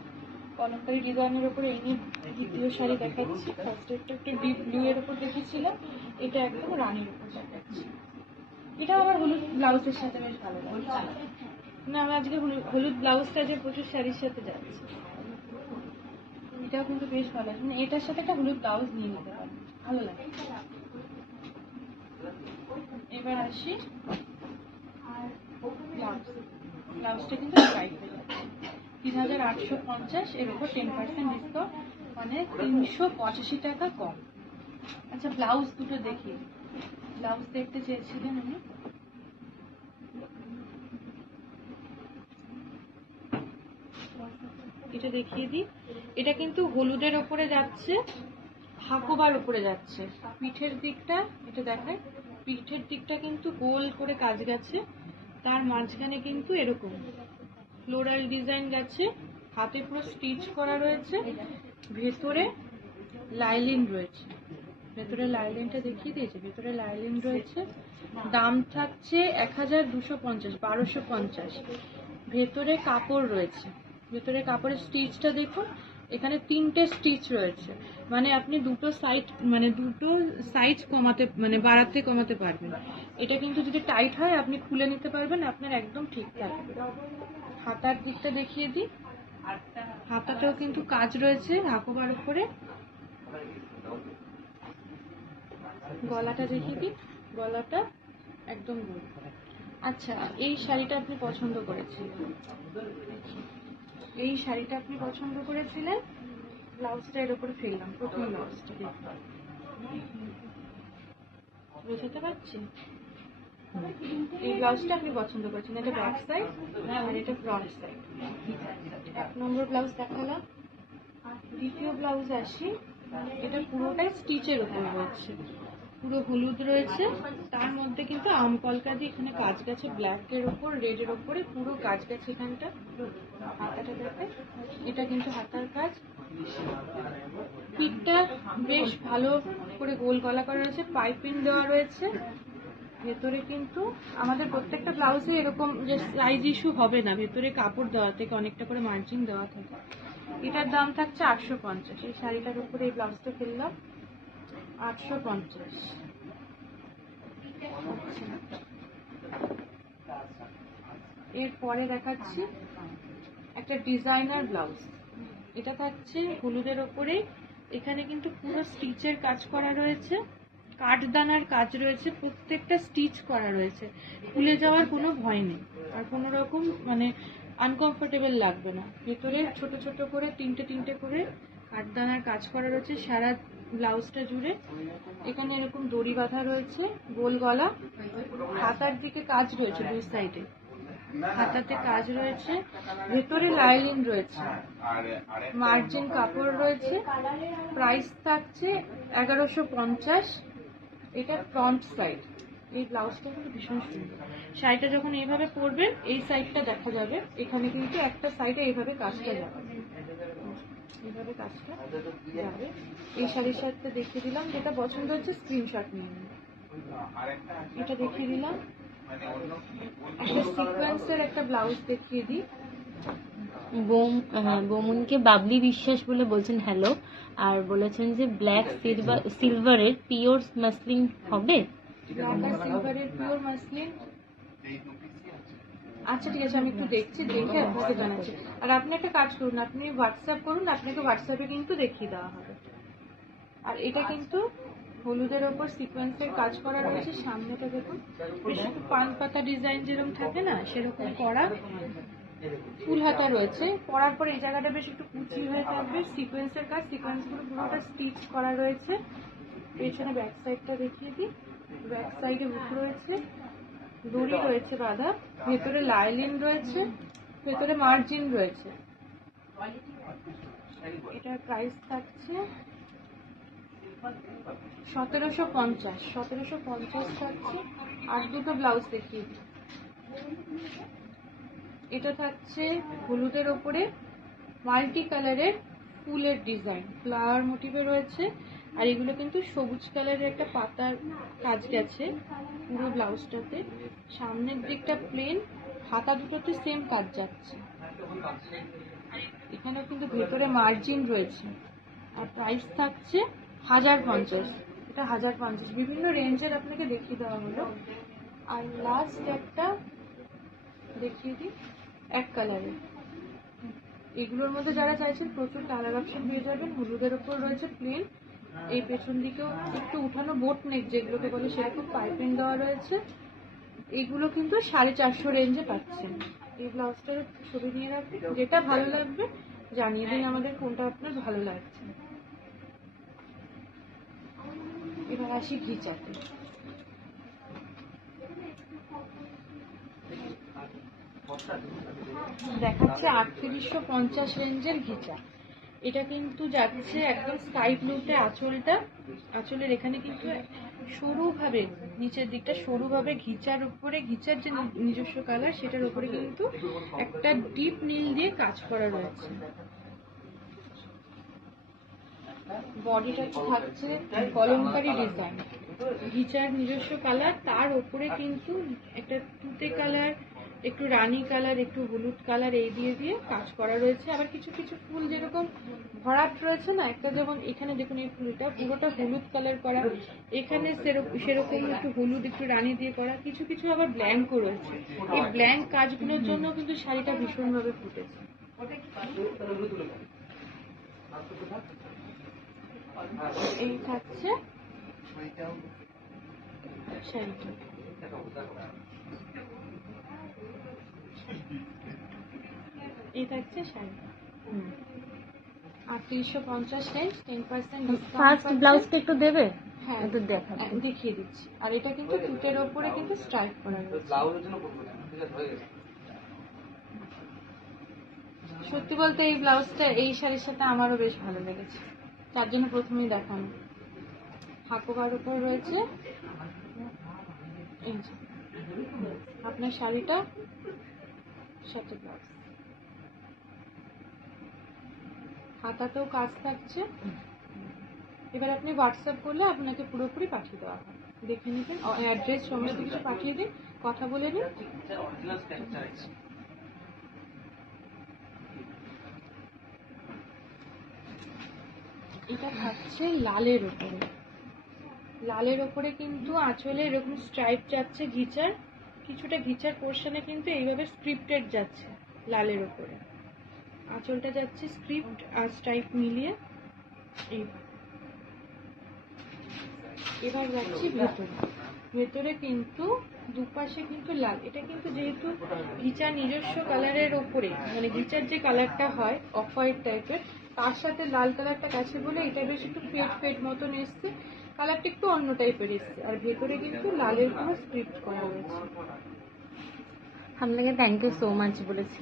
কলমকারী ডিজাইনের উপরে এই নিয়ে দ্বিতীয় শাড়ি দেখাচ্ছি। ফার্স্ট একটা ডিপ ব্লু এর উপর দেখেছিলাম, এটা একদম রানীর উপর দেখাচ্ছি। এটা আবার হলুদ ব্লাউজের সাথে বেশ ভালো লাগছে না, আমরা আজকে হলুদ ব্লাউজটা যে প্রচুর শাড়ির সাথে যাচ্ছে, এটাও কিন্তু বেশ ভালো লাগছে। এটার সাথে একটা হলুদ ব্লাউজ নিয়ে নিতে পারেন, ভালো লাগে। এবার আসি ব্লাউজটা কিন্তু স্ট্রাইপ হয়ে যাচ্ছে, 3850, এর উপর 10% ডিসকাউন্ট, মানে 385 টাকা কম। আচ্ছা, ব্লাউজ দুটো দেখি, ব্লাউজ দেখতে চেয়েছিলেন আমি। এটা দেখিয়ে দিই, এটা কিন্তু হলুদের ওপরে যাচ্ছে, হাকোবার উপরে যাচ্ছে। পিঠের দিকটা এটা দেখায়, পিঠের দিকটা কিন্তু গোল করে কাজ গেছে, তার মাঝখানে কিন্তু এরকম ফ্লোরাল ডিজাইন গেছে, হাতে পুরো স্টিচ করা রয়েছে, ভেতরে লাইলিন রয়েছে। ভেতরে লাইলিনটা দেখিয়ে দিয়েছে, ভেতরে লাইলিন রয়েছে। দাম থাকছে 1250, 1250। ভেতরে কাপড় রয়েছে, ভেতরে কাপড়ের স্টিচটা দেখুন, এখানে 3টে স্টিচ রয়েছে, মানে আপনি দুটো সাইজ কমাতে, মানে বাড়াতে কমাতে পারবেন। এটা কিন্তু যদি টাইট হয় আপনি খুলে নিতে পারবেন, আপনার একদম ঠিক থাকবে। হাতার দিকটা দেখিয়ে দিই, হাতাটাও কিন্তু কাজ রয়েছে হাকোবার উপরে। গলাটা দেখিয়ে দিই, গলাটা একদম গোল। আচ্ছা, এই শাড়িটা আপনি পছন্দ করেছিলেন, এই শাড়িটা আপনি পছন্দ করেছিলেন, ব্লাউজটা এর উপরে ফেললাম, প্রথম ব্লাউজটা দেখলাম, বোঝাতে পারছি? এই ব্লাউজটা আপনি পছন্দ করেছেন, এটা ব্যাক সাইড আর এটা ফ্রন্ট সাইড। 1 নম্বর ব্লাউজ দেখালাম। দ্বিতীয় ব্লাউজ আসি, এটা পুরোটাই স্টিচের উপর রয়েছে, পুরো হলুদ রয়েছে, তার মধ্যে কিন্তু আম কলকা দিয়ে এখানে কাজ গেছে, ব্ল্যাক এর উপর রেড এর উপরে পুরো কাজ গেছে এখানটা। হাতাটা দেখে, এটা কিন্তু হাতার কাজ। পিঠটা বেশ ভালো করে গোল গলা করা রয়েছে, পাইপিং দেওয়া রয়েছে। ভেতরে কিন্তু আমাদের প্রত্যেকটা ব্লাউজে এরকম যে সাইজ ইস্যু হবে না, ভেতরে কাপড় দেওয়া থেকে অনেকটা করে মার্জিন দেওয়া থাকে। এটার দাম থাকছে 850। এই শাড়িটার উপরে এই ব্লাউজটা ফেললাম 850। এরপরে দেখাচ্ছি একটা ডিজাইনার ব্লাউজ, এটা থাকছে হলুদের ওপরে, এখানে কিন্তু পুরো স্টিচের কাজ করা রয়েছে, কাঠদানার কাজ রয়েছে, প্রত্যেকটা স্টিচ করা রয়েছে, খুলে যাওয়ার কোনো ভয় নেই, আর কোনো রকম মানে আনকমফোর্টেবল লাগবে না। ভেতরে ছোট ছোট করে তিনটে করে কাঠদানার কাজ করা রয়েছে সারা ব্লাউজটা জুড়ে। এখানে এরকম দড়ি বাঁধা রয়েছে, গোল গলা, হাতার দিকে কাজ রয়েছে, দুই সাইডে হাতাতে কাজ রয়েছে, ভেতরে লাইলিন রয়েছে, মার্জিন কাপড় রয়েছে। প্রাইস থাকছে 1150। এটা ফ্রন্ট সাইড। এই ব্লাউজটা কিন্তু ভীষণ সুন্দর। শাড়িটা যখন এইভাবে পরবেন এই সাইডটা দেখা যাবে, এখানে কিন্তু একটা সাইডে এইভাবে কাজটা যাবে, এইভাবে কাজটা যাবে। এই শাড়ির সাথে দেখিয়ে দিলাম, যেটা পছন্দ হচ্ছে স্ক্রিনশট নিয়ে নিন। এটা দেখিয়ে দিলাম। একটা সিকোয়েন্সের একটা ব্লাউজ দেখিয়ে দিই। বৌমনিকে বাবলি বিশ্বাস বলে বলছেন হ্যালো, আর বলেছেন যে ব্ল্যাক সিলভারের পিওর মাসলিন হবে। ব্ল্যাক আর সিলভারের পিওর মাসলিন, আচ্ছা ঠিক আছে, আমি একটু দেখছি, দেখে আপনাকে জানাচ্ছি। আর আপনি একটা কাজ করুন, আপনি হোয়াটসঅ্যাপ করুন, আপনাকে হোয়াটসঅ্যাপে কিন্তু দেখিয়ে দেওয়া হবে। আর এটা কিন্তু হলুদের ওপর সিকোয়েন্সের কাজ করা রয়েছে। সামনেটা দেখুন, বেশ একটু পান পাতা ডিজাইন যেরকম থাকে না, সেরকম করা ফুল হাতা রয়েছে। পরার পর এই জায়গাটা বেশ একটু কুচি হয়ে থাকবে, সিকোয়েন্সের কাজ, সিকোয়েন্সগুলো পুরোটা স্টিচ করা রয়েছে। পেছনে ব্যাক সাইডটা দেখিয়ে দিই। ব্যাক সাইডে হুক রয়েছে, দড়ি রয়েছে বাঁধা, ভেতরে লাইলিন রয়েছে, ভেতরে মার্জিন রয়েছে। এটার প্রাইস থাকছে 1750। 1750 থাকছে। আর দুটো ব্লাউজ দেখিয়ে দিই। এটা থাকছে হলুদের ওপরে মাল্টি কালারের ফুলের ডিজাইন, ফ্লাওয়ার মোটিভে রয়েছে। আর এগুলো কিন্তু সবুজ কালারের একটা পাতার কাজ গেছে পুরো ব্লাউজটাতে। সামনের দিকটা প্লেন, হাতা দুটোতে সেম কাজ যাচ্ছে। এখানে কিন্তু ভেতরে মার্জিন রয়েছে। আর প্রাইস থাকছে 1050। এটা 1050, বিভিন্ন রেঞ্জের আপনাকে দেখিয়ে দেওয়া হলো। আর লাস্ট একটা দেখিয়ে দিই, এক কালারের। এগুলোর মধ্যে যারা চাইছেন প্রচুর কালার অপশন পেয়ে যাবেন। হলুদের ওপর রয়েছে প্লেন, এই পেছন দিকেও একটু উঠানো বোট নেক যেগুলোকে বলে, সেরকম পাইপিং দেওয়া রয়েছে। এইগুলো কিন্তু 450 রেঞ্জে পাচ্ছেন। এই ব্লাউজটার ছবি নিয়ে রাখবেন, যেটা ভালো লাগবে জানিয়ে দিন আমাদের কোনটা আপনার ভালো লাগছে। এবার আসি ঘিচাতে। দেখাচ্ছে 3850 রেঞ্জের ঘিচা। এটা কিন্তু যাচ্ছে একদম স্কাই ব্লুতে। আঁচলের এখানে কিন্তু সরুভাবে, নিচের দিকটা সরুভাবে ঘিচার উপরে, ঘিচার যে নিজস্ব কালার সেটার উপরে কিন্তু একটা ডিপ নীল দিয়ে কাজ করা রয়েছে। বডিটা থাকছে কলমকারি ডিজাইন, ঘিচার নিজস্ব কালার, তার উপরে কিন্তু একটা তুতে কালার, একটু রানী কালার, একটু হলুদ কালার, এই দিয়ে দিয়ে কাজ করা রয়েছে। আবার কিছু কিছু ফুল যেরকম ভরাট রয়েছে না, একটা যেমন এখানে দেখুন এই ফুলটা পুরোটা হলুদ কালার করা, এখানে সেরকম একটু হলুদ একটু রানী দিয়ে করা, কিছু কিছু আবার ব্ল্যাঙ্কও রয়েছে। এই ব্ল্যাঙ্ক কাজগুলোর জন্য কিন্তু শাড়িটা ভীষণভাবে ফুটেছে। এই থাকছে শাড়িটা। এই থাকছে শাড়িটা 3850 রেঞ্জ, 10% ফার্স্ট ব্লাউজটা একটু দেবে? হ্যাঁ একটু দেখা দেখিয়ে দিচ্ছি। আর এটা কিন্তু তুতের ওপরে কিন্তু স্ট্রাইপ করা রয়েছে। সত্যি বলতে এই ব্লাউজটা এই শাড়ির সাথে আমারও বেশ ভালো লেগেছে, তার জন্য প্রথমেই দেখানো। হাকোবার উপর রয়েছে এই যে আপনার শাড়িটা, সাথে ব্লাউজ, হাতাতেও কাজ থাকছে। এবার আপনি হোয়াটসঅ্যাপ করলে আপনাকে পুরোপুরি পাঠিয়ে দেওয়া হবে, দেখে নিবেন, অ্যাড্রেস সমস্ত কিছু পাঠিয়ে দিন, কথা বলে নিন। এটা থাকছে লালের উপরে। লালের ওপরে কিন্তু আঁচলে এরকম স্ট্রাইপ যাচ্ছে ঘিচার, কিছুটা ঘিচার পোর্শনে কিন্তু এইভাবে স্ক্রিপ্টেড যাচ্ছে লালের ওপরে। আঁচলটা যাচ্ছে স্ক্রিপ্ট আর স্ট্রাইপ মিলিয়ে। এবার যাচ্ছি ভেতরে। ভেতরে কিন্তু দুপাশে কিন্তু লাল। এটা কিন্তু যেহেতু ঘিচা নিজস্ব কালারের ওপরে, মানে ঘিচার যে কালারটা হয় অফ হোয়াইট টাইপের, তার সাথে লাল কালারটা গেছে বলে এটা বেশ একটু ফেড ফেড মতন এসছে, কালারটা একটু অন্য টাইপের এসছে। আর ভেতরে কিন্তু লালের পুরো স্ক্রিপ্ট করা রয়েছে। আপনাকে থ্যাংক ইউ সো মাচ বলেছি।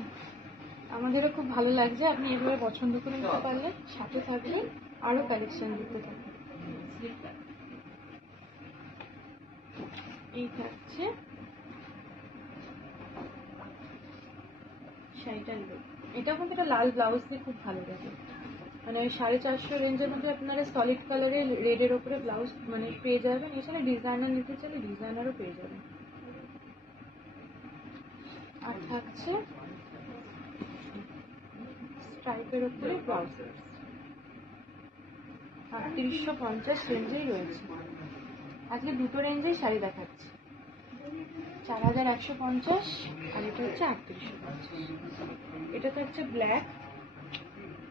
আমাদেরও খুব ভালো লাগছে, আপনি এভাবে পছন্দ করে নিতে পারলে। সাথে থাকলে আরো কালেকশন দিতে থাকবে। এই থাকছে শাড়িটার লুক। এটা কিন্তু একটা লাল ব্লাউজ দিয়ে খুব ভালো লাগে, মানে 450 রেঞ্জের মধ্যে আপনারা সলিড কালারের রেডের ওপরে ব্লাউজ মানে পেয়ে যাবেন। এছাড়া ডিজাইনার নিতে চাইলে ডিজাইনারও পেয়ে যাবেন। আর থাকছে স্ট্রাইপের ওপরে ব্লাউজ, 3850 রেঞ্জেই রয়েছে। আজকে দুটো রেঞ্জেই শাড়ি দেখাচ্ছি, 4150 আর এটা হচ্ছে 3850। এটা তো হচ্ছে ব্ল্যাক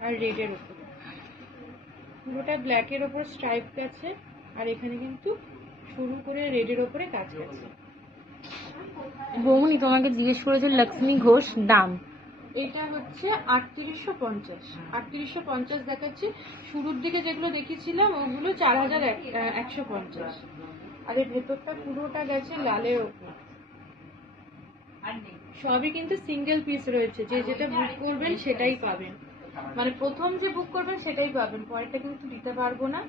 আর রেডের ওপরে, পুরোটা ব্ল্যাকের ওপর স্ট্রাইপ গেছে, আর এখানে কিন্তু শুরু করে রেডের ওপরে কাজ গেছে। বৌমনি তোমাকে জিজ্ঞেস করেছে লক্ষ্মী ঘোষ দাম। এটা হচ্ছে 3850। 3850 দেখাচ্ছি। শুরুর দিকে যেগুলো দেখেছিলাম ওগুলো 4150। আর এর ভেতরটা পুরোটা গেছে লালের ওপর। সবই কিন্তু সিঙ্গেল পিস রয়েছে, যে যেটা বুক করবেন সেটাই পাবেন, মানে প্রথম যে বুক করবেন সেটাই পাবেন, পরেরটা কিন্তু দিতে পারবো না,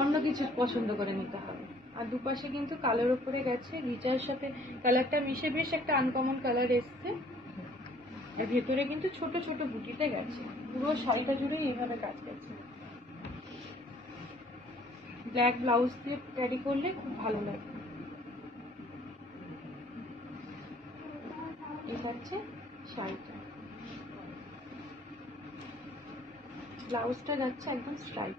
অন্য কিছু পছন্দ করে নিতে হবে। আর দুপাশে কিন্তু কালোর উপরে গেছে, ঘিচার সাথে কালারটা মিশে বেশ একটা আনকমন কালার এসছে। আর ভেতরে কিন্তু ছোট ছোট বুটিতে গেছে, পুরো শাড়িটা জুড়ে এইভাবে কাজ গেছে। ব্ল্যাক ব্লাউজ দিয়ে ক্যারি করলে খুব ভালো লাগবে। এটা হচ্ছে শাড়িটা, ব্লাউজটা যাচ্ছে একদম স্ট্রাইপ।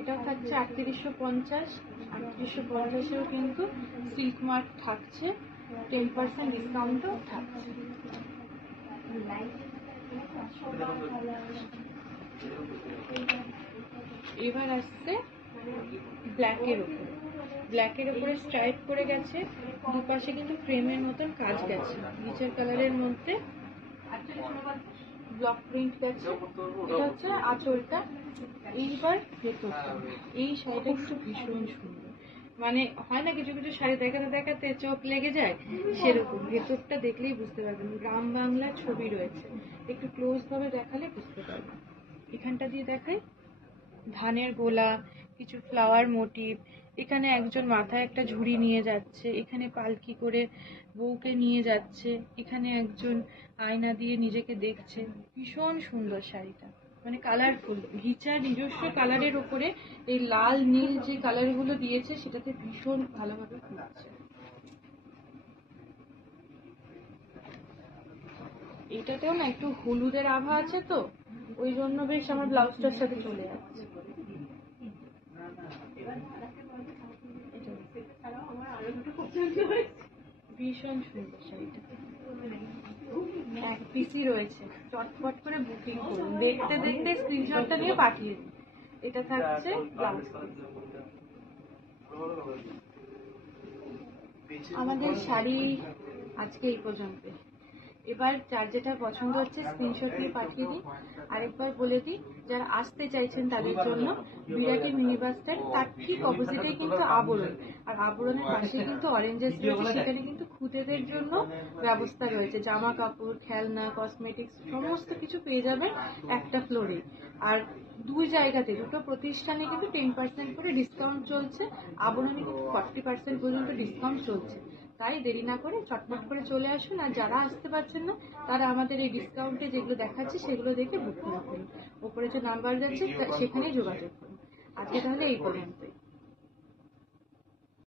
এটাও থাকছে 3850। 3850-এও কিন্তু সিল্ক মার্ক থাকছে, 10% ডিসকাউন্টও থাকছে। এবার আসছে ব্ল্যাকের উপরে। ব্ল্যাকের উপরে স্ট্রাইপ করে গেছে, দুপাশে কিন্তু ফ্রেমের মতন কাজ গেছে, নিচের কালারের মধ্যে ব্লক প্রিন্ট গেছে। এটা হচ্ছে আঁচলটা। এইবার ভেতরটা, এই শাড়িটা কিন্তু ভীষণ সুন্দর, মানে হয় না কিছু কিছু শাড়ি দেখাতে দেখাতে চোখ লেগে যায়, সেরকম। ভেতরটা দেখলেই বুঝতে পারবেন, গ্রাম বাংলা ছবি রয়েছে, একটু ক্লোজ ভাবে দেখালে বুঝতে পারবেন। এখানটা দিয়ে দেখাই ধানের গোলা, কিছু ফ্লাওয়ার মোটিভ, এখানে একজন মাথায় একটা ঝুড়ি নিয়ে যাচ্ছে, এখানে পালকি করে বউকে নিয়ে যাচ্ছে, এখানে একজন আয়না দিয়ে নিজেকে দেখছে। ভীষণ সুন্দর শাড়িটা, মানে কালারফুল, ঘিচার নিজস্ব কালারের উপরে এই লাল নীল যে কালারগুলো দিয়েছে সেটাতে ভীষণ ভালোভাবে ফুটছে। এটাতেও না একটু হলুদের আভা আছে, তো ওই জন্য বেশ আমার ব্লাউজটার সাথে চলে যাচ্ছে। ভীষণ সুন্দর শাড়িটা, এক পিসই রয়েছে, চটপট করে বুকিং করুন, দেখতে দেখতে স্ক্রিনশটটা নিয়ে পাঠিয়ে দিন। এটা থাকছে ব্লাউজ। আমাদের শাড়ি আজকে এই পর্যন্ত। এবার যার যেটা পছন্দ হচ্ছে স্ক্রিনশট নিয়ে পাঠিয়ে দিন। আরেকবার বলে দিই, যারা আসতে চাইছেন তাদের জন্য বিরাটি মিনি বাস স্ট্যান্ড, তার ঠিক অপোজিটে কিন্তু আবরণ, আর আবরণের পাশে কিন্তু অরেঞ্জেস রয়েছে, সেখানে কিন্তু খুদেদের জন্য ব্যবস্থা রয়েছে, জামা কাপড়, খেলনা, কসমেটিক্স সমস্ত কিছু পেয়ে যাবেন একটা ফ্লোরে। আর দুই জায়গাতে দুটো প্রতিষ্ঠানে কিন্তু 10% করে ডিসকাউন্ট চলছে, আবরণে কিন্তু 40% পর্যন্ত ডিসকাউন্ট চলছে। তাই দেরি না করে চটপট করে চলে আসুন। আর যারা আসতে পারছেন না তারা আমাদের এই ডিসকাউন্টে যেগুলো দেখাচ্ছে সেগুলো দেখে বুক করে ফেলুন, ওপরে যে নাম্বার যাচ্ছে সেখানেই যোগাযোগ করুন। আজকে তাহলে এই পর্যন্তই।